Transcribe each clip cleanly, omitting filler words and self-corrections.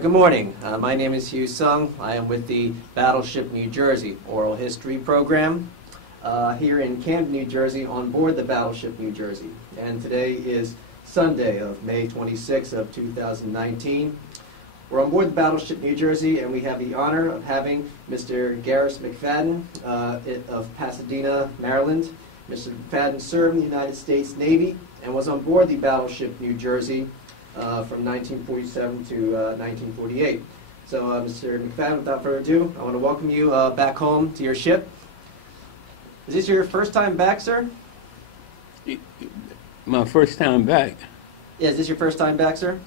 Good morning. My name is Hugh Sung. I am with the Battleship New Jersey Oral History Program here in Camden, New Jersey, on board the Battleship New Jersey. And today is Sunday of May 26th of 2019. We're on board the Battleship New Jersey, and we have the honor of having Mr. Garris McFadden of Pasadena, Maryland. Mr. McFadden served in the United States Navy and was on board the Battleship New Jersey from 1947 to 1948. So, Mr. McFadden, without further ado, I want to welcome you back home to your ship. Is this your first time back, sir? My first time back? Yeah, is this your first time back, sir?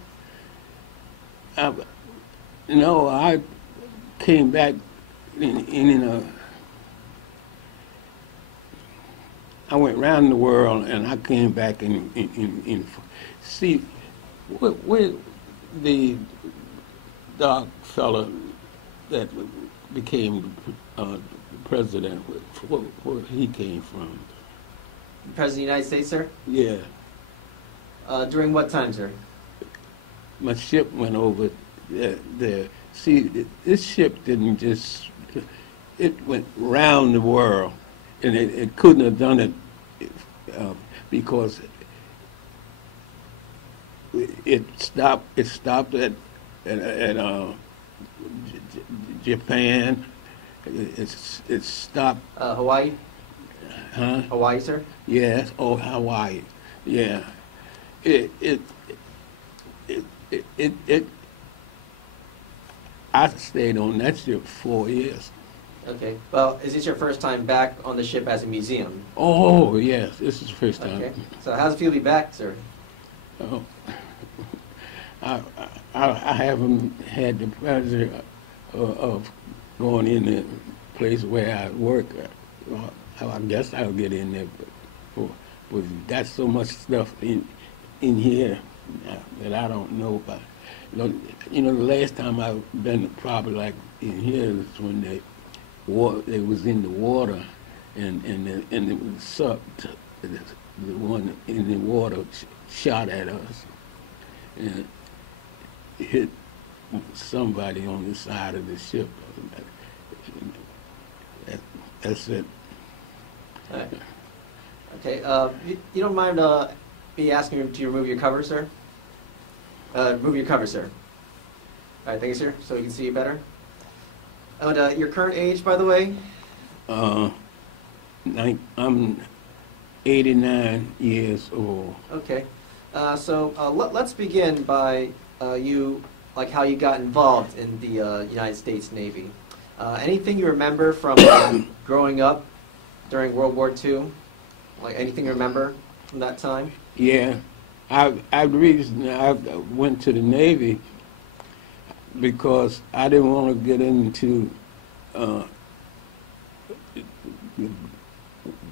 No, I came back I went around the world and I came back see where the dark fella that became president, where he came from. President of the United States, sir? Yeah. During what time, sir? My ship went over there. See, this ship didn't just, it went round the world, and it couldn't have done it because it stopped at Japan. It stopped. Hawaii? Huh? Hawaii, sir? Yes. Oh, Hawaii. Yeah. I stayed on that ship 4 years. Okay. Well, is this your first time back on the ship as a museum? Oh, yes. This is the first time. Okay. So how's it feel to be back, sir? Oh, I haven't had the pleasure of going in the place where I work. I guess I'll get in there, but we've got so much stuff in here that I don't know about. You know, the last time I've been probably like in here is when they was in the water, and it was sucked. The one in the water shot at us and hit somebody on the side of the ship. That's it. All right. Okay. You don't mind me asking you to remove your cover, sir? Remove your cover, sir. All right, thank you, sir. So we can see you better. And your current age, by the way? I'm 89 years old. Okay. Let's begin by how you got involved in the United States Navy. Anything you remember from growing up during World War II? Like anything you remember from that time? Yeah. The reason I went to the Navy because I didn't want to get into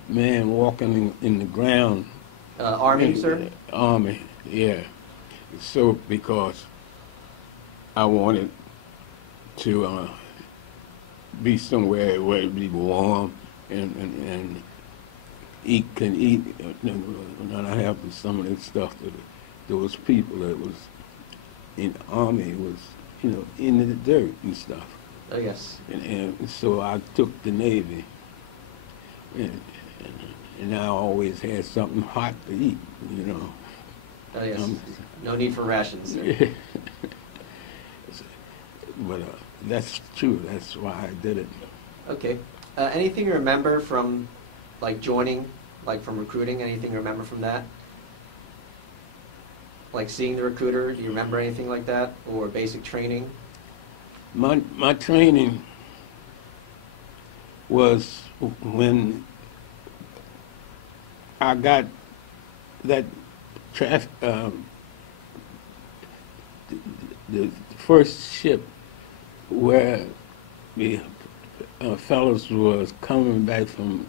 man walking in the ground. Army, sir? Army, yeah. So because I wanted to be somewhere where it'd be warm and can eat. And I have some of the stuff that those people that was in the Army was, in the dirt and stuff. Oh, yes. And so I took the Navy, and I always had something hot to eat, Oh, yes. No need for rations, sir. But that's true. That's why I did it. Okay. Anything you remember from, joining, from recruiting? Anything you remember from that? Like seeing the recruiter? Do you remember anything like that? Or basic training? My training was when I got that the first ship where the fellows was coming back from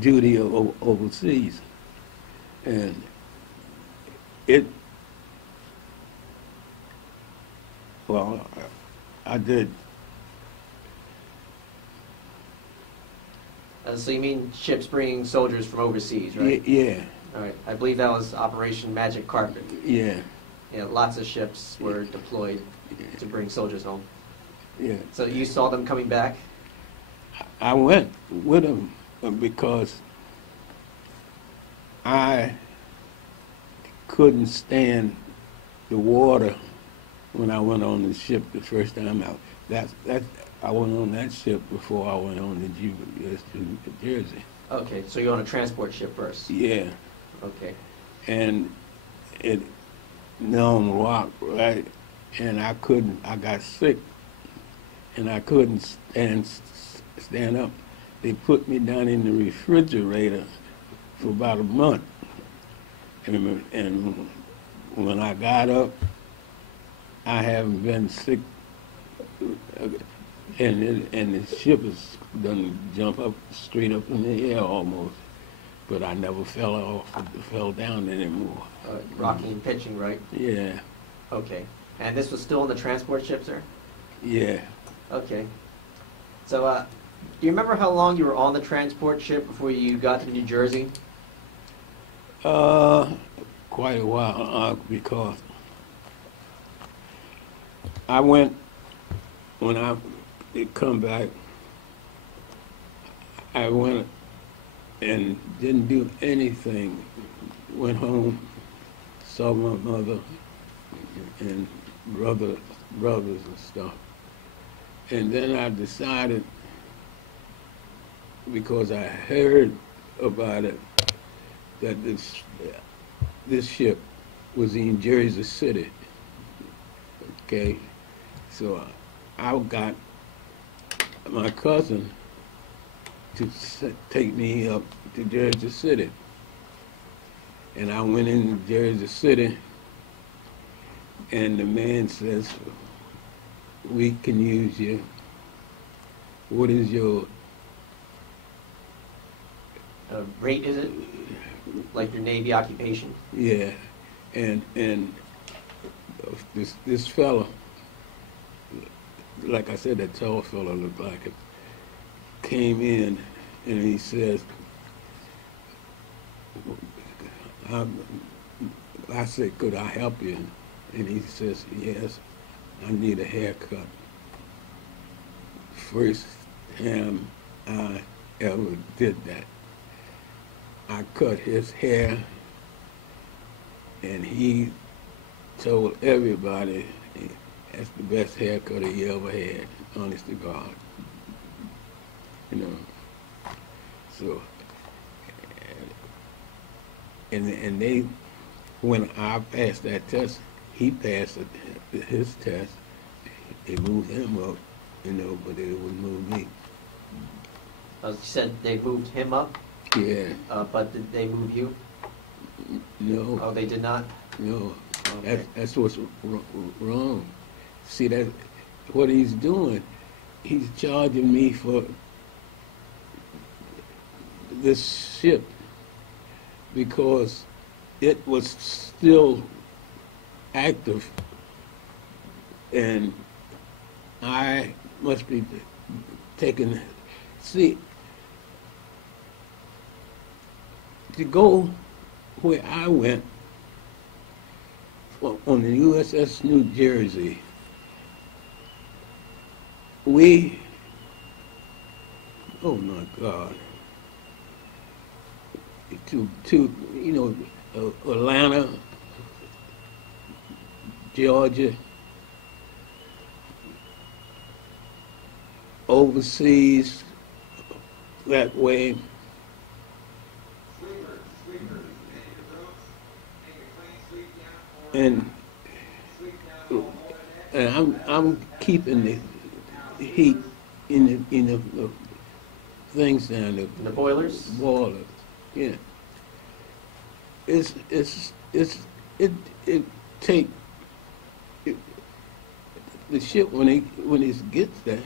duty overseas, and I did. So you mean ships bringing soldiers from overseas, right? Yeah. All right. I believe that was Operation Magic Carpet. Yeah. You know, lots of ships were deployed to bring soldiers home. Yeah. So you saw them coming back? I went with them because I couldn't stand the water when I went on the ship the first time out. I went on that ship before I went on the USS New Jersey. Okay, so you're on a transport ship first. Yeah, Okay. and it known rock, right? And I got sick, and I couldn't stand up. They put me down in the refrigerator for about a month. And when I got up, I haven't been sick. And the ship is done jump up straight up in the air almost, but I never fell down anymore. Rocking and pitching, right? Yeah, Okay. And this was still on the transport ship, sir? yeah. Okay. So, do you remember how long you were on the transport ship before you got to New Jersey? Quite a while, because I went, when I did come back, I went and didn't do anything. Went home, saw my mother and brothers and stuff. And then I decided, because I heard about it, that this ship was in Jersey City. Okay, so I got my cousin to take me up to Jersey City. And I went in Jersey City, and the man says, "We can use you. What is your Rate, is it? Like your Navy occupation? yeah?" And this fella, like I said, that tall fella looked like it, came in and he says, I said, "Could I help you?" And he says, "Yes, I need a haircut." First time I ever did that. I cut his hair, and he told everybody that's the best haircut he ever had, honest to God. You know, so, and they, when I passed that test, he passed his test. They moved him up, you know, but they wouldn't move me. You said they moved him up, Yeah, but did they move you? no, Oh, they did not? no. Okay. That's what's wrong. See, that what he's doing, he's charging me for this ship because it was still active, and I must be taking. See, to go where I went on the USS New Jersey, oh my God, to you know, Atlanta, Georgia, overseas that way. And I'm keeping the heat in the things down there. The boilers? Boilers, yeah. It take the ship when it gets there.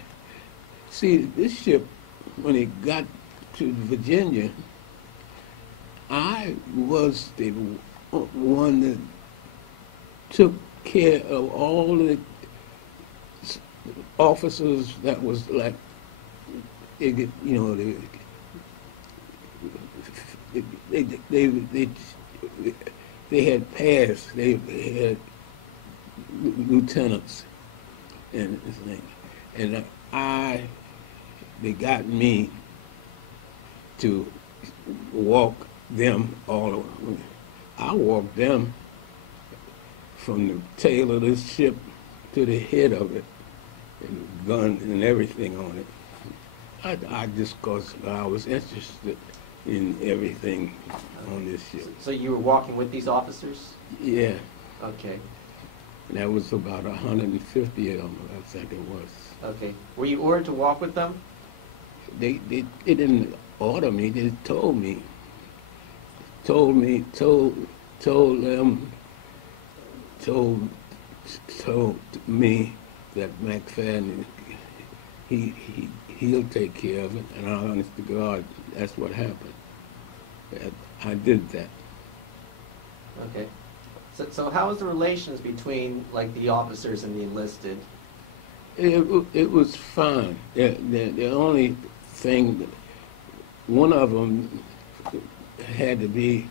See, this ship when it got to Virginia, I was the one that took care of all the officers that was like, you know, they had passed. They had lieutenants and things. And they got me to walk them all over. I walked them from the tail of this ship to the head of it, and gun and everything on it. I just, because I was interested in everything on this ship. So you were walking with these officers? Yeah. Okay. And that was about 150 of them, I think it was. Okay. Were you ordered to walk with them? They didn't order me, they told me. Told me that McFadden, he'll take care of it, and honest to God, that's what happened. I did that. Okay. So how was the relations between, like, the officers and the enlisted? It was fine. The only thing, one of them had to be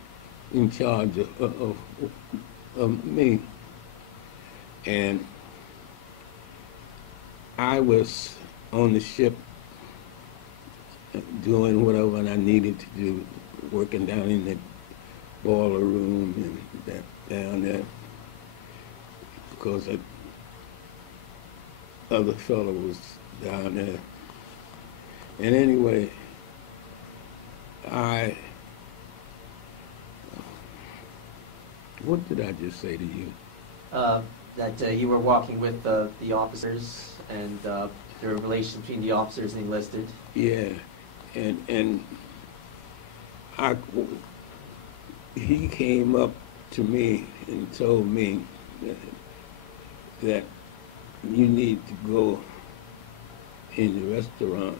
in charge of me, and I was on the ship doing whatever I needed to do, working down in the boiler room and down there, because that other fellow was down there. And anyway, what did I just say to you? That you were walking with the officers, and the relations between the officers and the enlisted. Yeah, and he came up to me and told me that you need to go in the restaurant,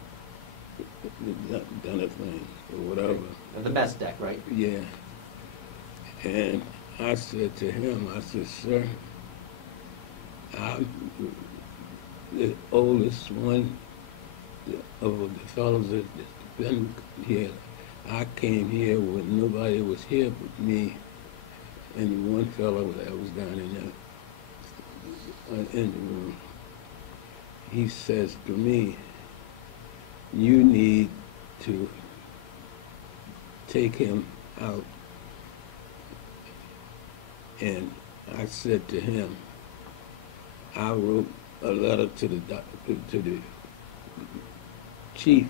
the dinner thing, or whatever. The mess deck, right? Yeah. And I said to him, I said, sir, I'm the oldest one of the fellows that's been here. I came here when nobody was here but me and one fellow that was down in the room. He says to me, you need to take him out. And I said to him, I wrote a letter to the chief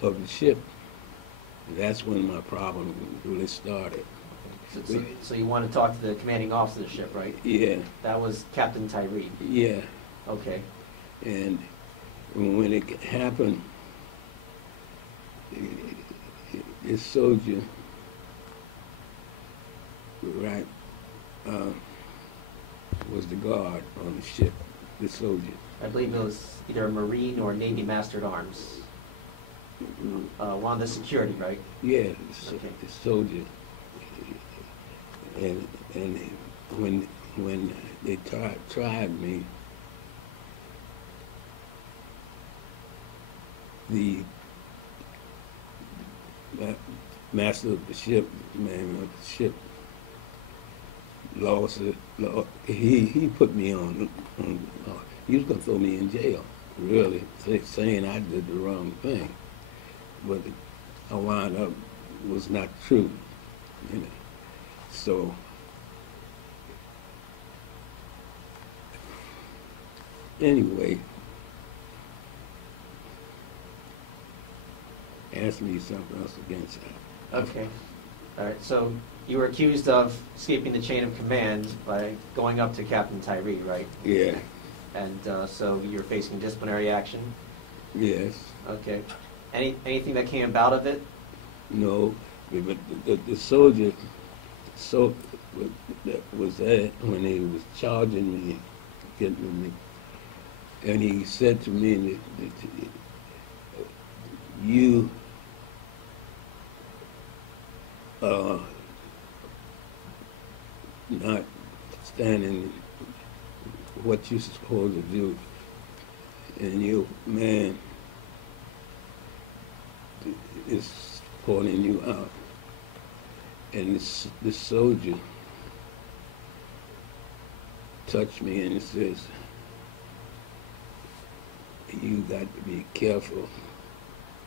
of the ship. That's when my problem really started. So you want to talk to the commanding officer of the ship, right? Yeah. That was Captain Tyree. Yeah. Okay. And when it happened, this soldier, right, was the guard on the ship, the soldier. I believe it was either a Marine or Navy Master at Arms. One of the security, right? Yeah, Okay. the soldier. And when they tried me, the master of the ship, man of the ship, lost it. He put me on he was going to throw me in jail, really, saying I did the wrong thing. But I wound up was not true, you know. So anyway, ask me something else against that. Okay. All right. So you were accused of escaping the chain of command by going up to Captain Tyree, right? Yeah. And so you're facing disciplinary action? Yes. Okay. Anything that came out of it? No, but the soldier that was there when he was charging me, getting me, and he said to me, you are not standing what you're supposed to do, and your man is pointing you out. And this soldier touched me and it says, you got to be careful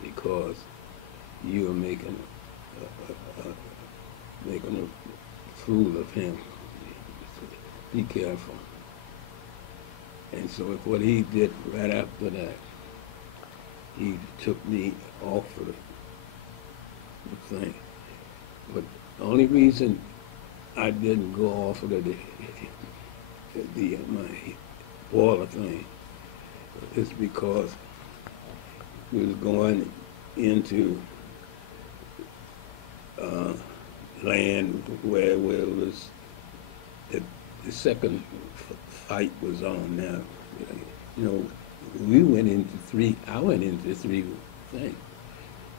because you are making a fool of him. Be careful. And so what he did right after that, he took me off of the thing. But the only reason I didn't go off of my boiler thing is because we was going into land where it was the second fight was on now. You know, I went into three things.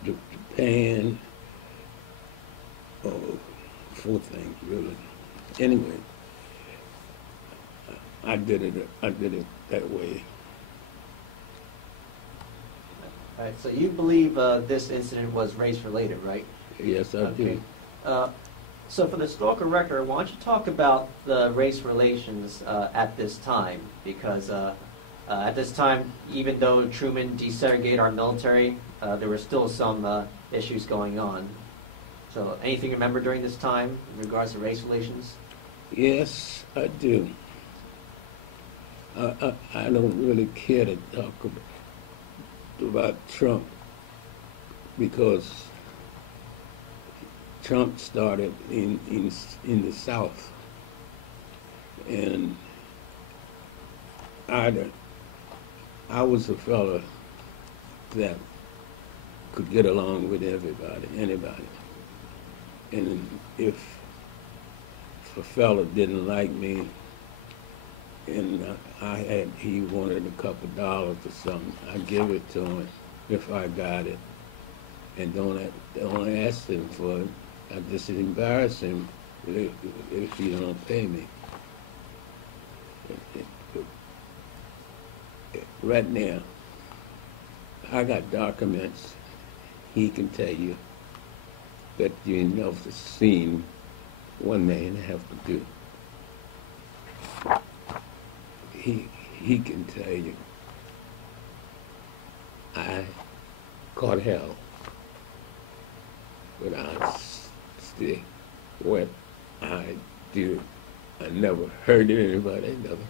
Japan, four things really. Anyway, I did it that way. All right, so you believe this incident was race-related, right? Yes, I do. So for the Stalker record, why don't you talk about the race relations at this time? Because at this time, even though Truman desegregated our military, there were still some issues going on. So anything you remember during this time in regards to race relations? Yes, I do. I don't really care to talk about Trump because Trump started in the South, and I was a fella that could get along with anybody. And if a fella didn't like me, and he wanted a couple dollars or something, I'd give it to him if I got it, and don't ask him for it. I just embarrass him if he don't pay me. Right now, I got documents. He can tell you that you never seen one man have to do. He can tell you, I caught hell, but I still what I do. I never hurt anybody, never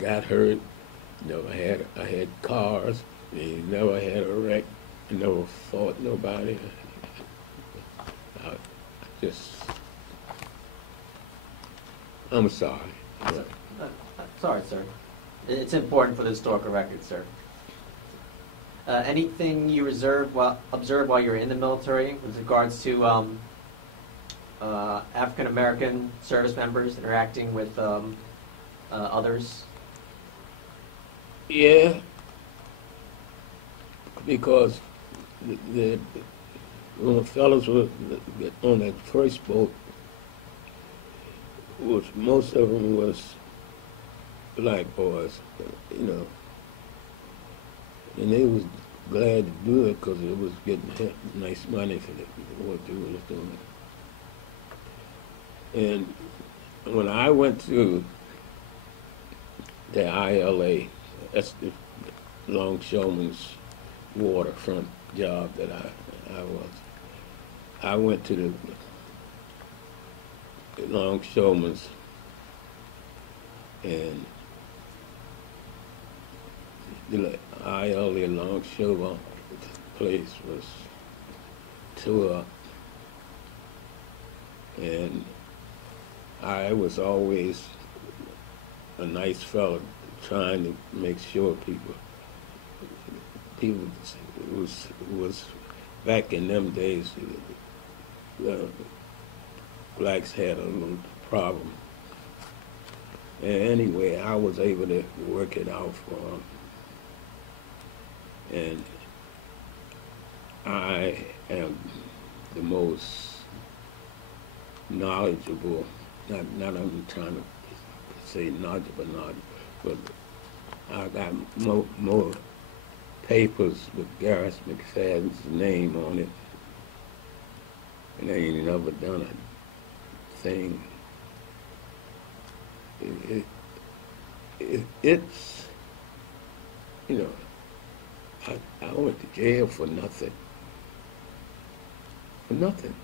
got hurt, I had cars, never had a wreck, never fought nobody. I'm sorry. Sorry, sir. It's important for the historical record, sir. Anything you observed while you were in the military with regards to African American service members interacting with others? Yeah, because when the fellows were on that first boat, most of them was black boys, and they was glad to do it because it was getting nice money for what they was doing. And when I went to the ILA, that's the longshoreman's waterfront job that I went to the longshoreman's, and the ILA longshore place was tore up, and I was always a nice fella trying to make sure people was back in them days, blacks had a little problem. And anyway, I was able to work it out for them. And I am the most knowledgeable, not I'm trying to say knowledgeable, but I got more papers with Garris McFadden's name on it, and I ain't never done a thing it, it's, you know, I went to jail for nothing. For nothing.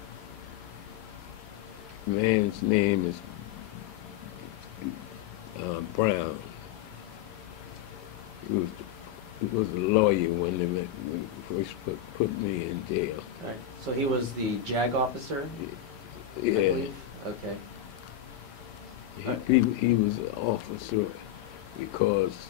The man's name is Brown. He was a lawyer when they first put me in jail. All right. So he was the JAG officer? I Yeah. believe? Okay. He was an officer because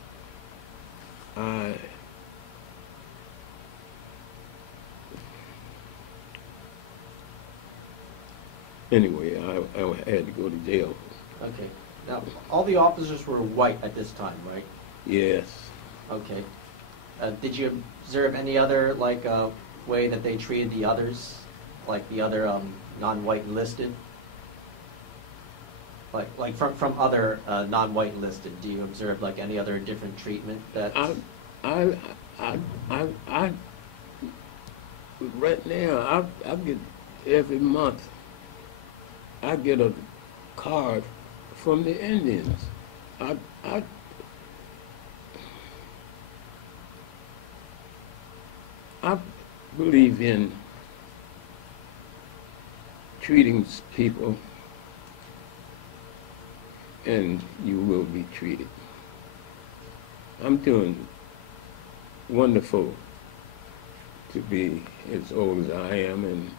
anyway, I had to go to jail. Okay. Now, all the officers were white at this time, right? Yes. Okay. Did you observe any other, like, way that they treated the others? Like the other non-white enlisted? Like from other non-white enlisted, do you observe, like, any other different treatment that... I right now, I get, every month, I get a card from the Indians. I believe in treating people, and you will be treated. I'm doing wonderful to be as old as I am, and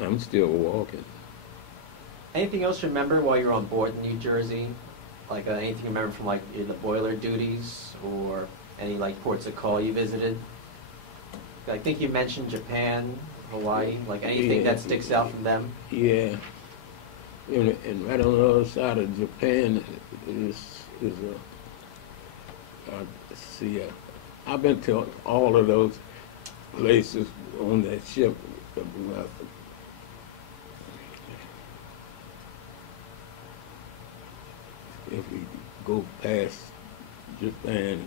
I'm still walking. Anything else you remember while you were on board in New Jersey? Like anything you remember from, like, the boiler duties or any, like, ports of call you visited? I think you mentioned Japan, Hawaii, like anything that sticks out from them? Yeah. And right on the other side of Japan is I've been to all of those places on that ship. If we go past Japan,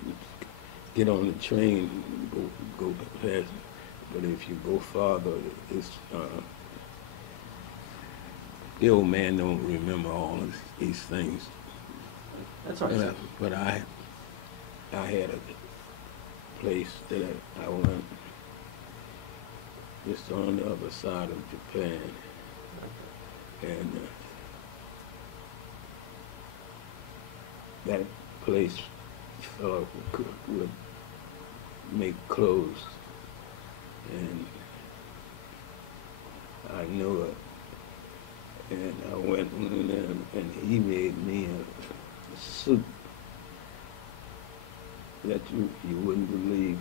get on the train, go past. But if you go farther, it's the old man don't remember all of these things. That's all right. But I had a place that I went just on the other side of Japan, and that place would make clothes, and I knew it. And I went in there, and he made me a suit that you wouldn't believe.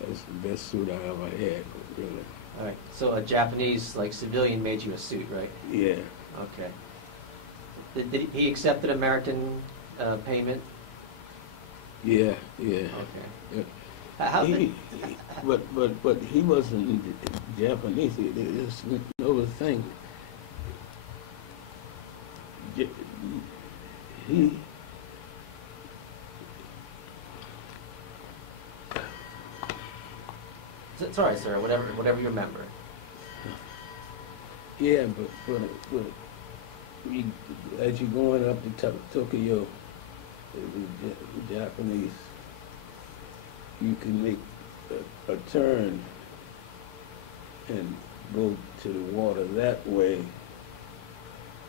That's the best suit I ever had, really. All right. So a Japanese, like, civilian made you a suit, right? Yeah. Okay. Did he accepted American payment? Yeah. Okay. Yeah. How did... But he wasn't Japanese. It's another thing. He It's all right, sir. Whatever you remember. Yeah, but as you're going up to Tokyo, the Japanese, you can make a turn and go to the water that way,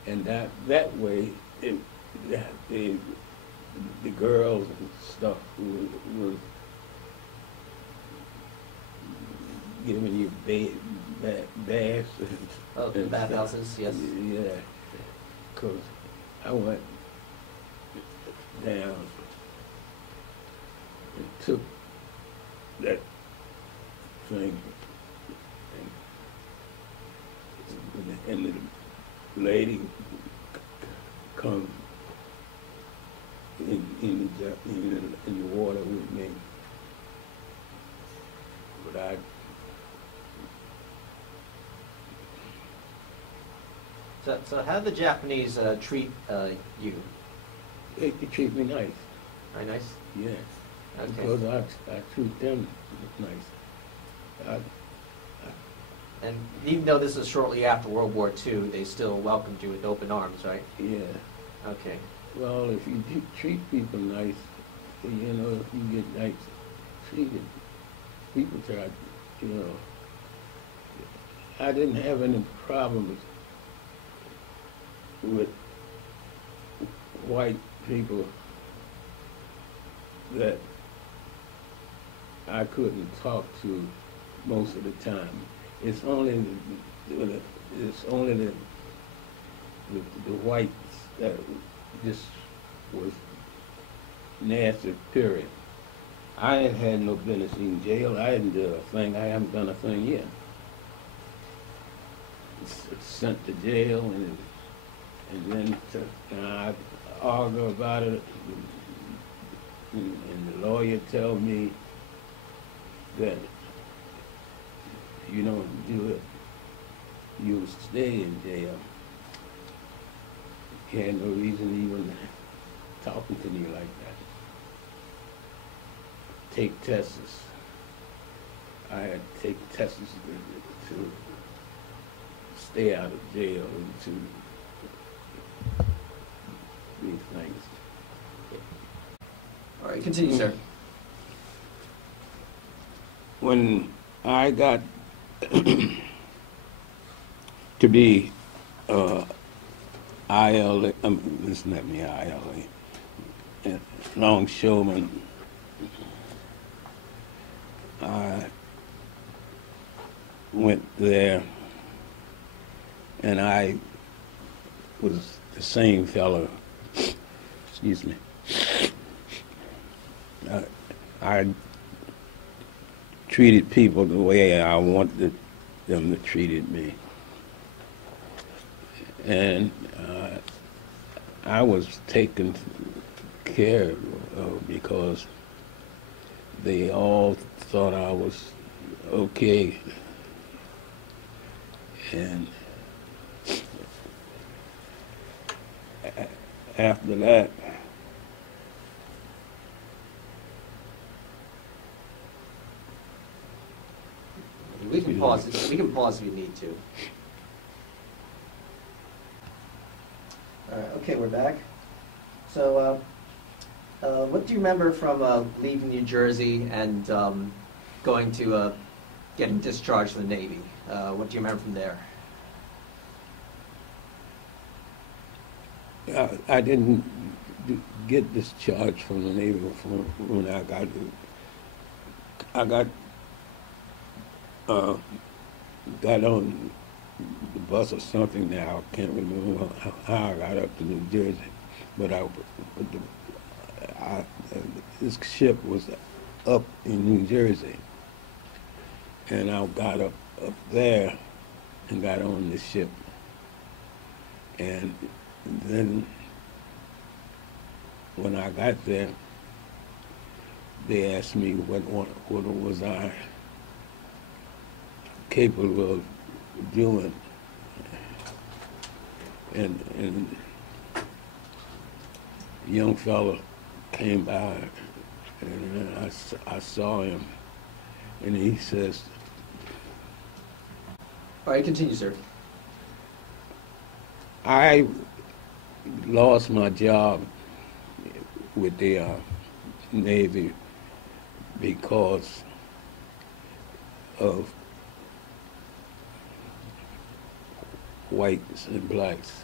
and that way, the girls and stuff was giving you baths. Oh, the bathhouses, yes. Yeah, because I went down and took that thing, and the lady come in the water with me, but So how did the Japanese treat you? they treat me nice. Very nice? Yeah. Okay. Because I treat them nice. And even though this was shortly after World War II, they still welcomed you with open arms, right? Yeah. Okay. Well, if you treat people nice, you know, you get nice treated. People try, you know. I didn't have any problems with white people that I couldn't talk to most of the time. It's only the whites that just was nasty, period. I ain't had no business in jail. I didn't do a thing. I haven't done a thing yet. Sent to jail, and then I argue about it, and the lawyer tell me that you don't do it, you'll stay in jail. He had no reason even talking to me like that. Take tests. I had to take tests to stay out of jail and to these things. All right, continue, sir. When I got to be ILA, it's not me, ILA, longshoreman, I went there, and I was the same fellow, excuse me. I treated people the way I wanted them to treat me. And I was taken care of because they all thought I was okay. And after that, we can pause it. We can pause if you need to. All right. Okay, we're back. So, what do you remember from leaving New Jersey and going to getting discharged from the Navy? What do you remember from there? I didn't get discharged from the Navy when I got on the bus or something now. I can't remember how I got up to New Jersey, but this ship was up in New Jersey, and I got up there and got on the ship, and then when I got there, they asked me what was I capable of doing, and a young fella came by, and I saw him, and he says, All right, continue, sir. I lost my job with the Navy because of whites and blacks.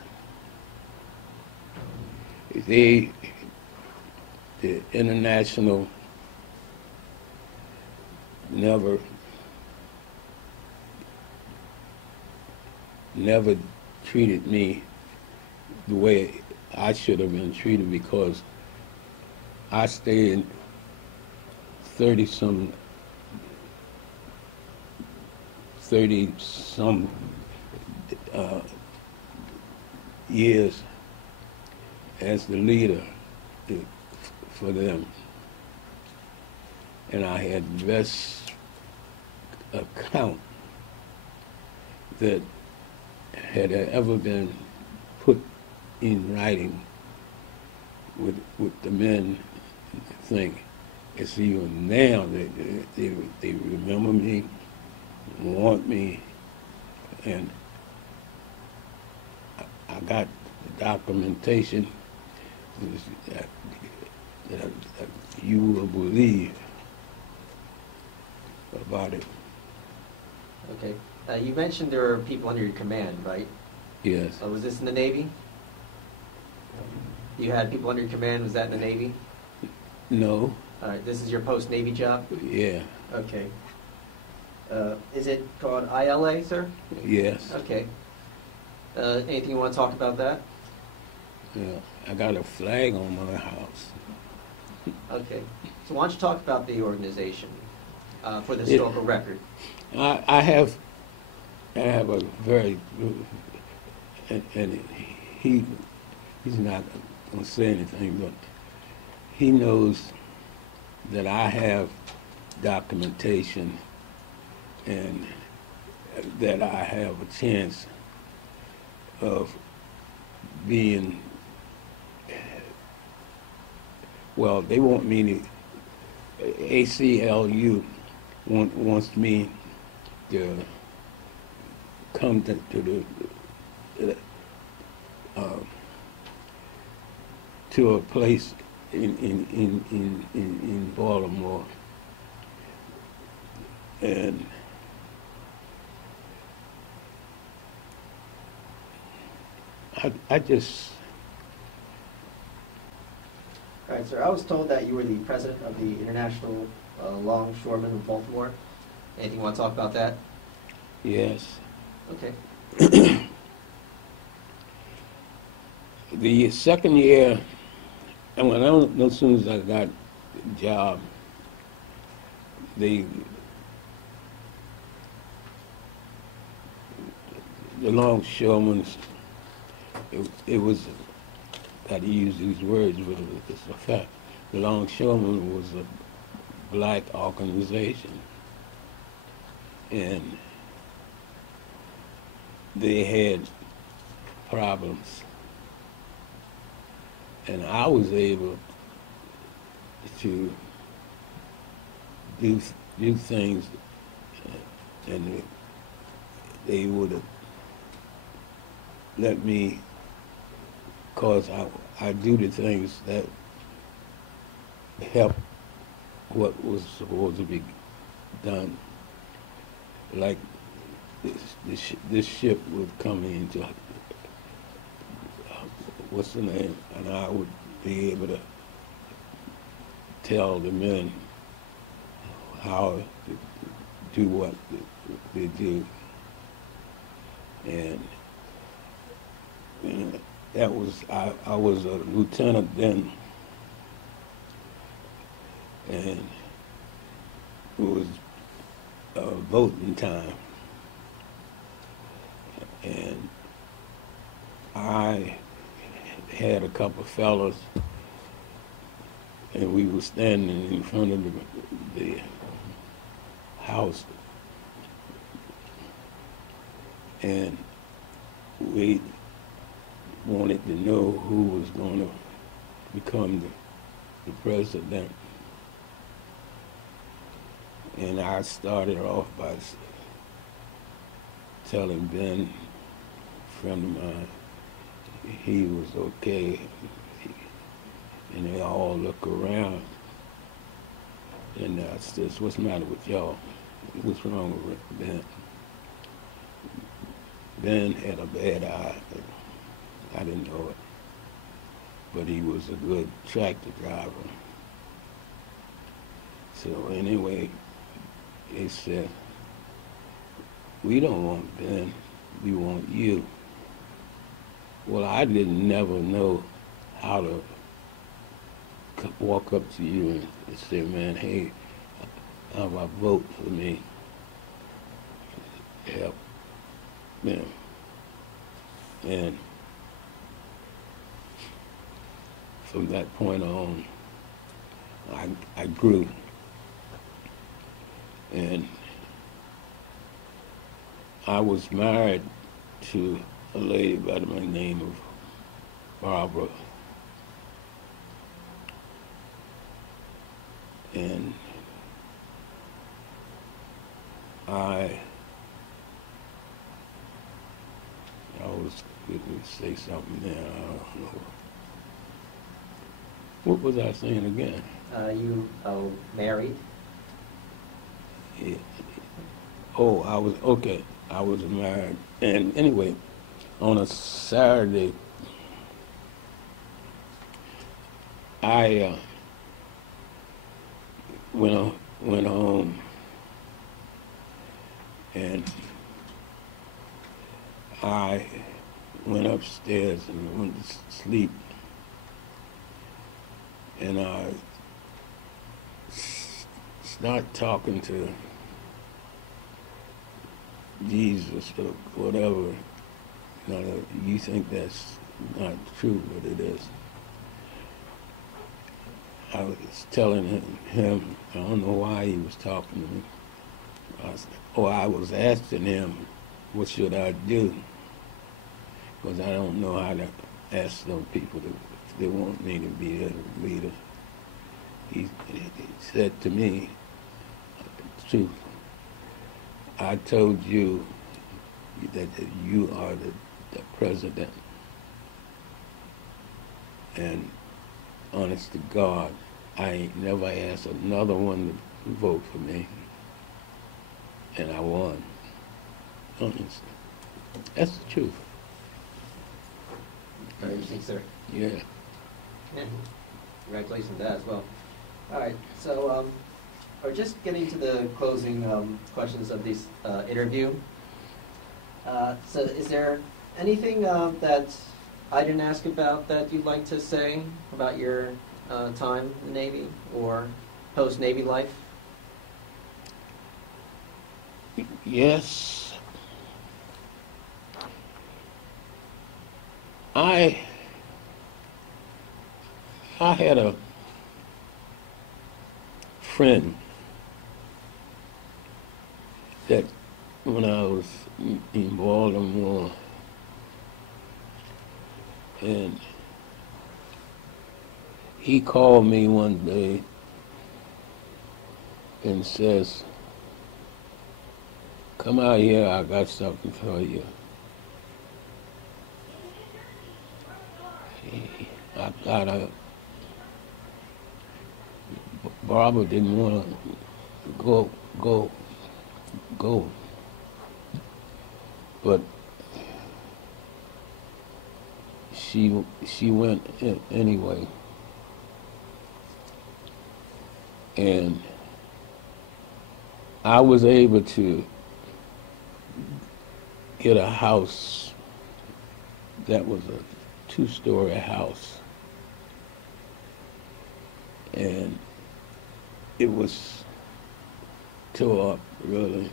The international never treated me the way I should have been treated, because I stayed 30-some years as the leader for them, and I had the best account that had ever been put in writing with the men thing. It's even now they remember me, want me, and I got the documentation that, that you will believe about it. Okay. You mentioned there are people under your command, right? Yes. Was this in the Navy? You had people under your command. Was that in the Navy? No. All right. This is your post-Navy job? Yeah. Okay. Is it called ILA, sir? Yes. Okay. Anything you want to talk about that? Yeah. I got a flag on my house. Okay. So why don't you talk about the organization for the historical record? I have a very, and he's not going to say anything, but he knows that I have documentation and that I have a chance of being, well, they want me to, ACLU wants me to come to a place in Baltimore, and I just. All right, sir. I was told that you were the president of the International Longshoremen of Baltimore. Anything you want to talk about that? Yes. Okay. The second year, and when as soon as I got the job, the longshoremen, it was, got to use these words, but it's a fact. The longshoremen was a black organization, and they had problems, and I was able to do things, and they would have let me, cause I do the things that help what was supposed to be done. Like this ship would come into, what's the name, and I would be able to tell the men how to do what they do. And that was, I was a lieutenant then, and it was voting time, and I had a couple of fellas, and we were standing in front of the house, and we wanted to know who was going to become the president. And I started off by telling Ben, a friend of mine, he was okay. And they all look around, and I said, "What's the matter with y'all? What's wrong with Ben?" Ben had a bad eye. I didn't know it, but he was a good tractor driver. So anyway, they said, "We don't want Ben, we want you." Well, I didn't never know how to walk up to you and say, "Man, hey, how about vote for me?" Help them. And from that point on, I grew. And I was married to a lady by the name of Barbara. And was going to say something there. I don't know. What was I saying again? You married? Yeah. Oh, I was, okay. I was married. And anyway, on a Saturday, I went home, and I went upstairs and went to sleep, and I start talking to Jesus or whatever. Now, you think that's not true, but it is. I was telling him, I don't know why he was talking to me. I was asking him, what should I do? Because I don't know how to ask some people if they want me to be a leader. He said to me, the truth, I told you that you are the president, and honest to God, I ain't never asked another one to vote for me, and I won. Honest. That's the truth. Very interesting, sir. Yeah. Yeah. Congratulations on that as well. All right, so we're just getting to the closing questions of this interview. So is there anything that I didn't ask about that you'd like to say about your time in the Navy or post-Navy life? Yes. I had a friend that when I was in Baltimore, and he called me one day and says, come out here, I got something for you. I got Barbara didn't want to go, but she went anyway, and I was able to get a house that was a 2-story house, and it was tore up really,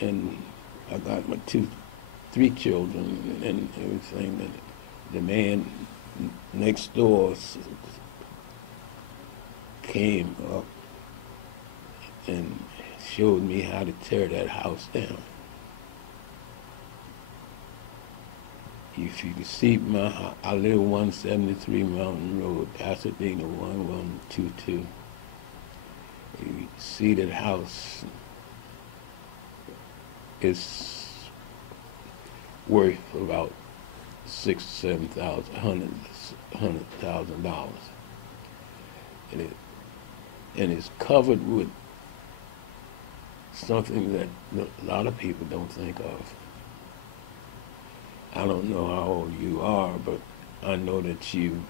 and I got my 3 children and everything. And the man next door came up and showed me how to tear that house down. If you can see I live 173 Mountain Road, Pasadena 1122. You see that house is worth about $6,000 to $7,000, and it's covered with something that a lot of people don't think of. I don't know how old you are, but I know that you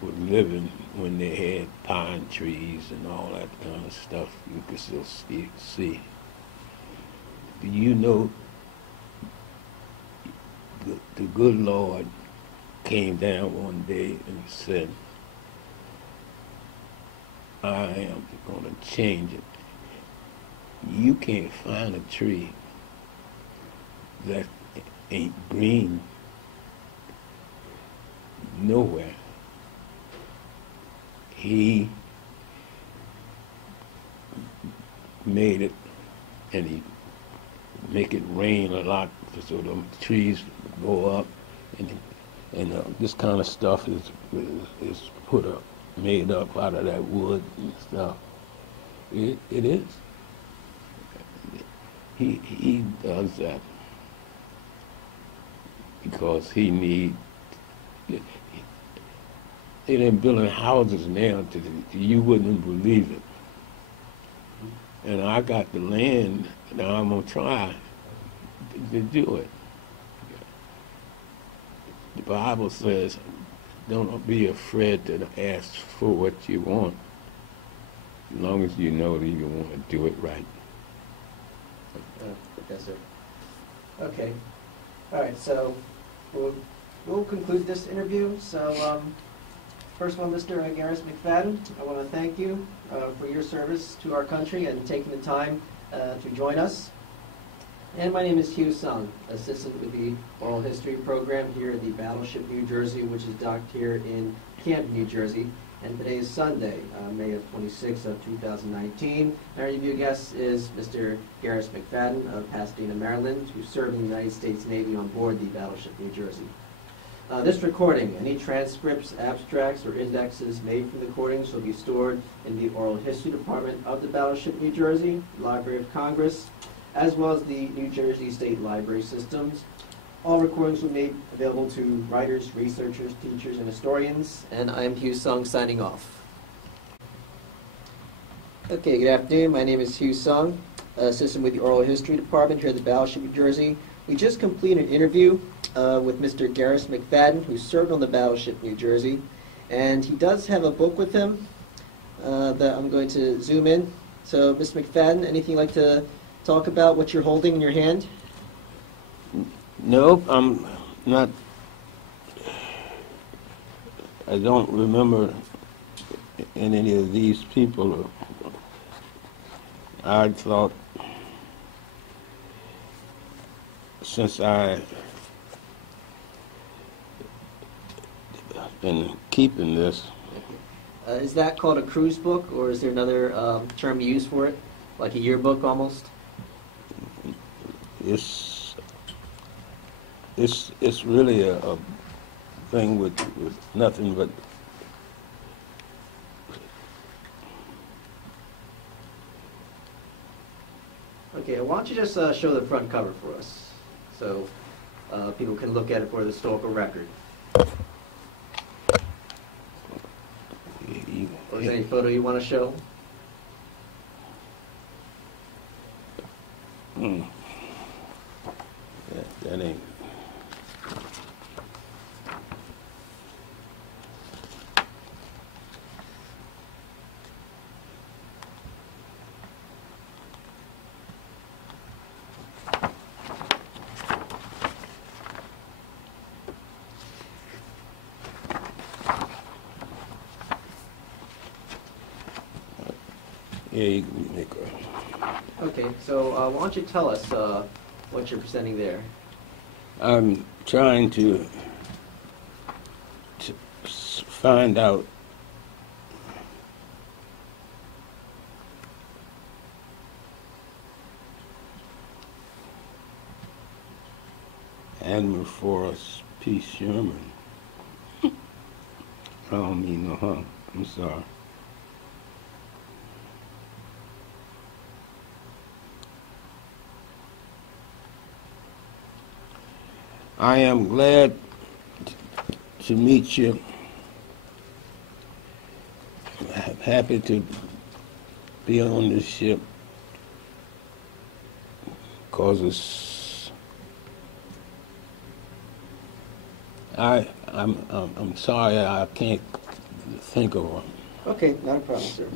were living when they had pine trees and all that kind of stuff. You could still see. Do you know the good Lord came down one day and said, I am going to change it. You can't find a tree that ain't green nowhere. He made it, and he make it rain a lot so the trees go up, and this kind of stuff is put up, made up out of that wood and stuff. It is. He does that. because they're building houses now you wouldn't believe it. And I got the land, now I'm gonna try to do it. The Bible says, don't be afraid to ask for what you want, as long as you know that you want to do it right. Professor. Okay. All right, so we'll conclude this interview. So first of all, Mr. Garris McFadden, I want to thank you for your service to our country and taking the time to join us. And my name is Hugh Sung, assistant with the Oral History Program here at the Battleship New Jersey, which is docked here in Camden, New Jersey. And today is Sunday, May of 26th of 2019. Our interview guest is Mr. Garris McFadden of Pasadena, Maryland, who served in the United States Navy on board the Battleship New Jersey. This recording, any transcripts, abstracts, or indexes made from the recordings will be stored in the Oral History Department of the Battleship New Jersey, Library of Congress, as well as the New Jersey State Library Systems. All recordings were made available to writers, researchers, teachers, and historians. And I'm Hugh Sung signing off. Okay, good afternoon. My name is Hugh Sung, assistant with the Oral History Department here at the Battleship New Jersey. We just completed an interview with Mr. Garris McFadden, who served on the Battleship New Jersey. And he does have a book with him that I'm going to zoom in. So, Mr. McFadden, anything you'd like to talk about what you're holding in your hand? Nope, I'm not. I don't remember any of these people. I thought, since I've been keeping this. Is that called a cruise book, or is there another term you use for it, like a yearbook almost? It's really a thing with nothing but Okay, why don't you just show the front cover for us, so people can look at it for the historical record. Or is there any photo you want to show? That ain't. Yeah, you can make a. Okay, so why don't you tell us what you're presenting there? I'm trying to find out Admiral Forrest P. Sherman. I don't mean no harm. I'm sorry. I am glad to meet you. I'm happy to be on this ship because I'm sorry I can't think of one. Okay, not a problem, sir.